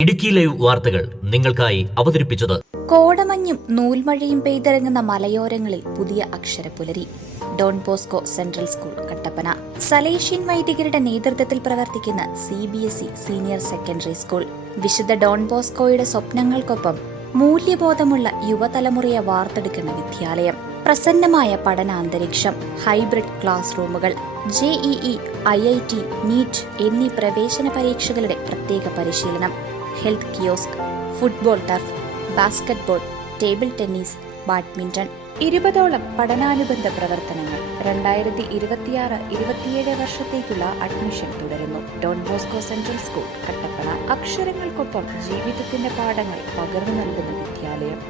Idukki live വാർത്തകൾ നിങ്ങൾക്കായി അവതരിപ്പിച്ചത് കോടമഞ്ഞും നൂൽമഴയും പെയ്തിറങ്ങുന്ന മലയോരങ്ങളിൽ പുതിയ അക്ഷരപ്പുലരി. Don Bosco Central School Kattappana. Salesian വൈദികരുടെ നേതൃത്വത്തിൽ പ്രവർത്തിക്കുന്ന CBSE സീനിയർ സെക്കൻഡറി സ്കൂൾ. വിശുദ്ധ ഡോൺ ബോസ്കോയുടെ സ്വപ്നങ്ങൾക്കൊപ്പം മൂല്യബോധമുള്ള യുവതലമുറയെ വാർത്തെടുക്കുന്ന വിദ്യാലയം. പ്രസന്നമായ പഠനാന്തരീക്ഷം, ഹൈബ്രിഡ് ക്ലാസ് റൂമുകൾ, JEE, IIT, NEET എന്നീ പ്രവേശന പരീക്ഷകളുടെ പ്രത്യേക പരിശീലനം, health kiosk, football turf, basketball, table tennis, badminton. 20ഓളം പഠനാനുബന്ധ പ്രവർത്തനങ്ങൾ. 2026-27 വർഷത്തേക്കുള്ള അഡ്മിഷൻ തുടരുന്നു. Don Bosco Central School Kattappana. അക്ഷരങ്ങൾക്കൊപ്പം ജീവിതത്തിന്റെ പാഠങ്ങൾ പകർന്നു നൽകുന്ന വിദ്യാലയം.